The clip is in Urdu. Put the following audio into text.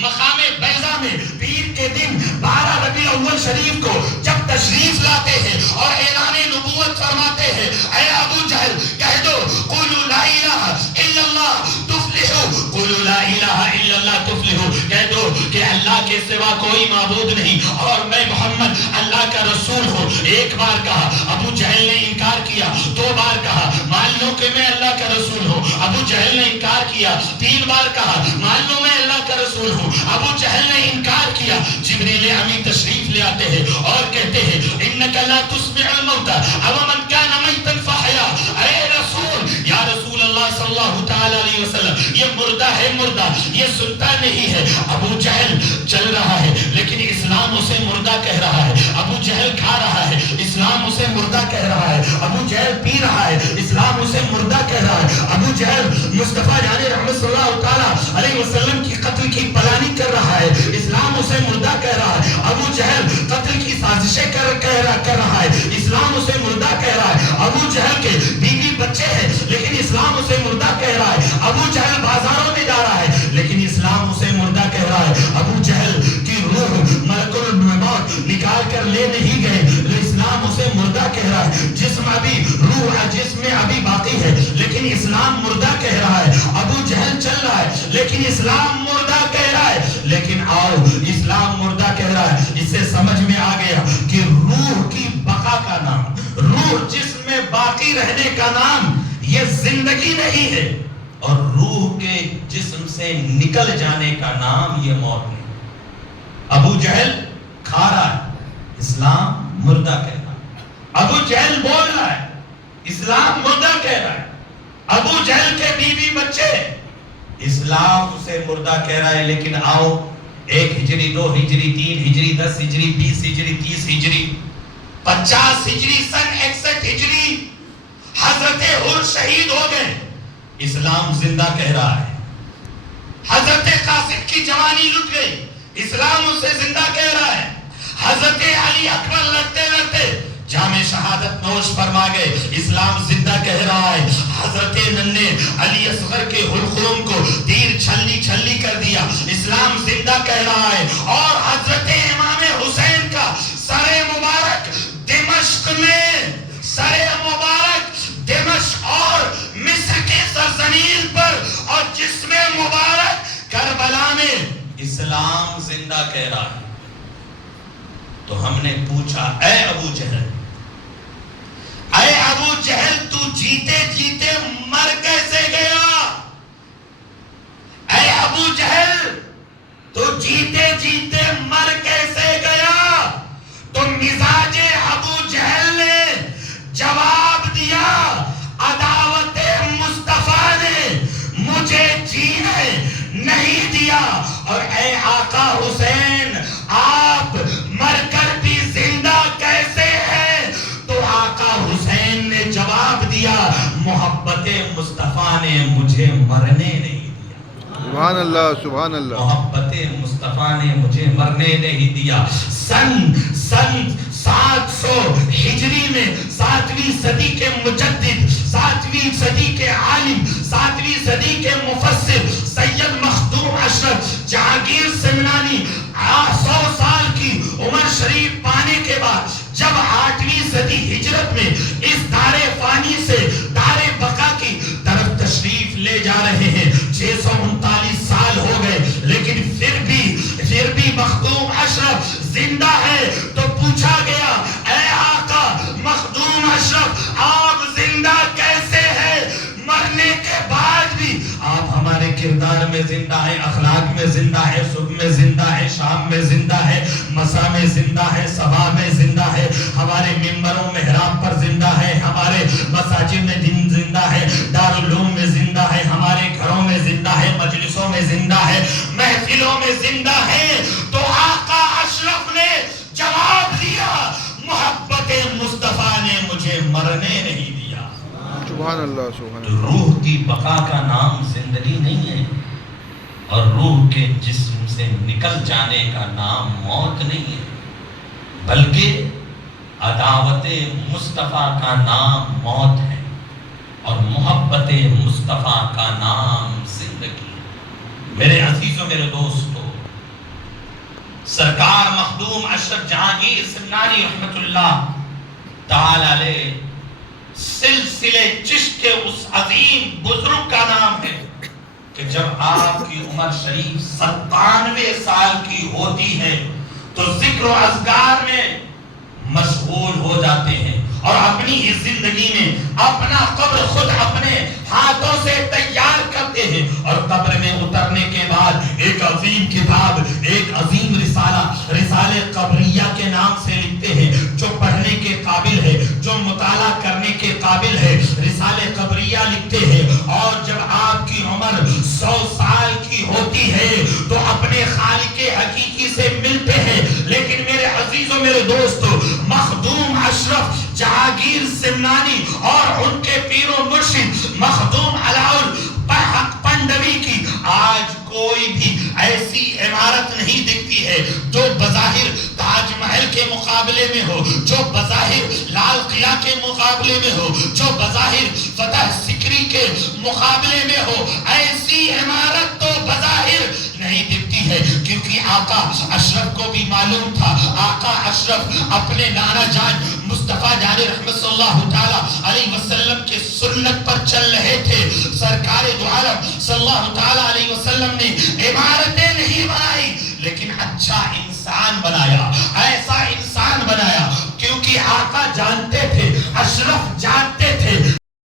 مقام بیضا میں پیر کے دن 12 ربیع الاول شریف کو جب تشریف لاتے ہیں اور اعلان نبوت فرماتے ہیں، اے ابو جہل کہہ دو قولوا لا الہ الا اللہ تفلحوا، قولوا لا الہ الا اللہ تفلحوا، کہہ دو کہ اللہ کے سوا کوئی معبود نہیں اور میں محمد اللہ کا رسول ہوں۔ ایک بار کہا، ابو جہل نے انکار کیا، 2 بار کہا مان لو کہ میں اللہ کا رسول ہوں، ابو جہل نے انکار کیا، 3 بار کہا مان لو میں اللہ کا رسول ہوں، ابو جہل نے انکار کیا۔ جبریل امین تشریف لے آتے ہیں اور کہتے ہیں انک لا تسمع الموتى اومن کان میتا فاحیا، اے رسول یا رسول اللہ صلی اللہ تعالی علیہ وسلم، یہ مردہ ہے، مردہ یہ سنتا نہیں ہے۔ ابو جہل چل رہا ہے لیکن اسلام اسے مردہ کہہ رہا ہے، ابو جہل کھا رہا ہے، اسلام اسے مردہ کہہ رہا ہے، ابو جہل پی رہا ہے، اسلام اسے مردہ کہہ رہا ہے، ابو جہل مصطفیٰ جان رحمت صلی اللہ تعالی علیہ وسلم کی قتل کی پلاننگ کر رہا ہے، اسلام اسے مردہ کہہ رہا ہے، ابو جہل قتل کی سازشیں کر رہا ہے، اسلام اسے مردہ کہہ رہا ہے، ابو جہل کے بیوی بچے ہیں لیکن اسلام اسے مردہ کہہ رہا ہے، ابو جہل بازاروں میں جا رہا ہے لیکن اسلام اسے مردہ کہہ رہا ہے، ابو جہل کی روح ملک الموت نکال کر لے نہیں گئے، اسلام اسے مردہ کہہ رہا ہے، جسم ابھی روح جسم میں ابھی باقی ہے لیکن اسلام مردہ کہہ رہا ہے، ابو جہل چل رہا ہے لیکن اسلام مردہ کہہ رہا ہے۔ لیکن آؤ اسلام مردہ کہہ رہا ہے، اس سے سمجھ میں آ گیا کہ روح کی بقا کا نام، روح جسم میں باقی رہنے کا نام یہ زندگی نہیں ہے، اور روح کے جسم سے نکل جانے کا نام یہ موت نہیں۔ ابو جہل کھا رہا ہے، اسلام مردہ کہہ رہا ہے، ابو جہل بول رہا ہے، اسلام مردہ کہہ رہا ہے، ابو جہل کے بیوی بچے، اسلام اسے مردہ کہہ رہا ہے۔ لیکن آؤ 1 ہجری 2 ہجری 3 ہجری 10 ہجری 20 ہجری 30 ہجری 50 ہجری سن 61 ہجری حضرت حر شہید ہو گئے، اسلام زندہ کہہ رہا ہے۔ حضرت قاسم کی جوانی لٹ گئی، اسلام اسے زندہ کہہ رہا ہے۔ حضرت علی اکبر لڑتے لڑتے جامِ شہادت نوش فرما گئے، اسلام زندہ کہہ رہا ہے۔ حضرت ننھے علی اصغر کے حلقوم کو تیر چھلنی چھلنی کر دیا، اسلام زندہ کہہ رہا ہے۔ اور حضرت امام حسین کا سر مبارک دمشق میں، سر مبارک دمشق اور مصر کے سرزمین پر اور جسم مبارک کربلا میں اسلام زندہ کہہ رہا ہے۔ تو ہم نے پوچھا اے ابو جہل، اے ابو جہل تو جیتے جیتے مر کیسے گیا؟ اے ابو جہل تو جیتے جیتے مر کیسے گیا؟ تو مزاج ابو جہل نے جواب دیا، عداوت مصطفیٰ نے مجھے جینے نہیں دیا، اور اے آقا حسین آپ مر کر بھی زندہ کیسے ہیں؟ تو آقا حسین نے جواب دیا، محبت مصطفیٰ نے مجھے مرنے نہیں دیا۔ سبحان اللہ سبحان اللہ۔ محبت مصطفیٰ نے مجھے مرنے نہیں دیا۔ سن 700 ہجری میں 7ویں صدی کے مجدد، 7ویں صدی کے عالم، 7ویں صدی کے مفسر سید مخدوم اشرف جہانگیر سمنانی 100 سال کی عمر شریف پانے کے بعد جب 8ویں صدی ہجرت میں اس دار فانی سے دار بقا کی طرف تشریف لے جا رہے ہیں، 639 سال ہو گئے لیکن پھر بھی مخدوم اشرف زندہ ہے۔ تو پوچھا گیا اے آقا مخدوم اشرف آپ زندہ کیسے ہیں؟ مرنے کے بعد بھی آپ ہمارے کردار میں زندہ ہے، اخلاق میں زندہ ہے، صبح میں زندہ ہے، شام میں زندہ ہے، مساء میں زندہ ہے، صبح میں زندہ ہے، ہمارے ممبروں محراب پر زندہ ہے، ہمارے مساجد میں زندہ ہے، دارالعلوم میں زندہ ہے، ہمارے گھروں میں زندہ ہے، مجلسوں میں زندہ ہے، محفلوں میں زندہ ہے۔ تو آقا اشرف نے جواب دیا، محبت مصطفیٰ نے مجھے مرنے نہیں دیا۔ سبحان اللہ سبحان اللہ۔ روح کی بقا کا نام زندگی نہیں ہے، اور روح کے جسم سے نکل جانے کا نام موت نہیں ہے، بلکہ عداوت مصطفیٰ کا نام موت ہے اور محبت مصطفیٰ کا نام زندگی ہے۔ میرے عزیزوں، میرے دوستو، سرکار مخدوم اشرف جہانگیر سمنانی رحمت اللہ تعالی علیہ سلسلے چشت کے اس عظیم بزرگ کا نام ہے کہ جب آپ کی عمر شریف 97 سال کی ہوتی ہے تو ذکر و اذکار میں مشغول ہو جاتے ہیں اور اپنی ہی زندگی میں اپنا قبر خود اپنے ہاتھوں سے تیار کرتے ہیں اور قبر میں اترنے کے بعد ایک عظیم کتاب، ایک عظیم رسالہ قبریہ کے نام سے لکھتے ہیں، جو پڑھنے کے قابل ہے، جو مطالعہ کرنے کے قابل ہے، رسالہ قبریہ لکھتے ہیں۔ اور جب آپ کی عمر 100 سال کی ہوتی ہے تو اپنے خالق حقیقی سے ملتے ہیں۔ لیکن میرے عزیزوں، میرے دوستو، مخدوم اشرف جہانگیر سمنانی اور ان کے پیر و مرشد مخدوم علاءالحق پنڈوی کی آج کوئی بھی ایسی عمارت نہیں دکھتی ہے جو بظاہر تاج محل کے مقابلے میں ہو، جو بظاہر لال قلعہ کے مقابلے میں ہو، جو بظاہر فتح سکری کے مقابلے میں ہو۔ ایسی عمارت تو بظاہر نہیں دکھتی ہے، کیونکہ آقا اشرف کو بھی معلوم تھا۔ آقا اشرف اپنے نانا جان مصطفیٰ جان رحمت صلی اللہ تعالیٰ علیہ وسلم کے سنت پر چل رہے تھے۔ سرکار دو عالم صلی اللہ تعالیٰ علیہ وسلم نے عمارتیں نہیں بنائی، لیکن اچھا انسان بنایا، ایسا انسان بنایا، کیونکہ آقا جانتے تھے اشرف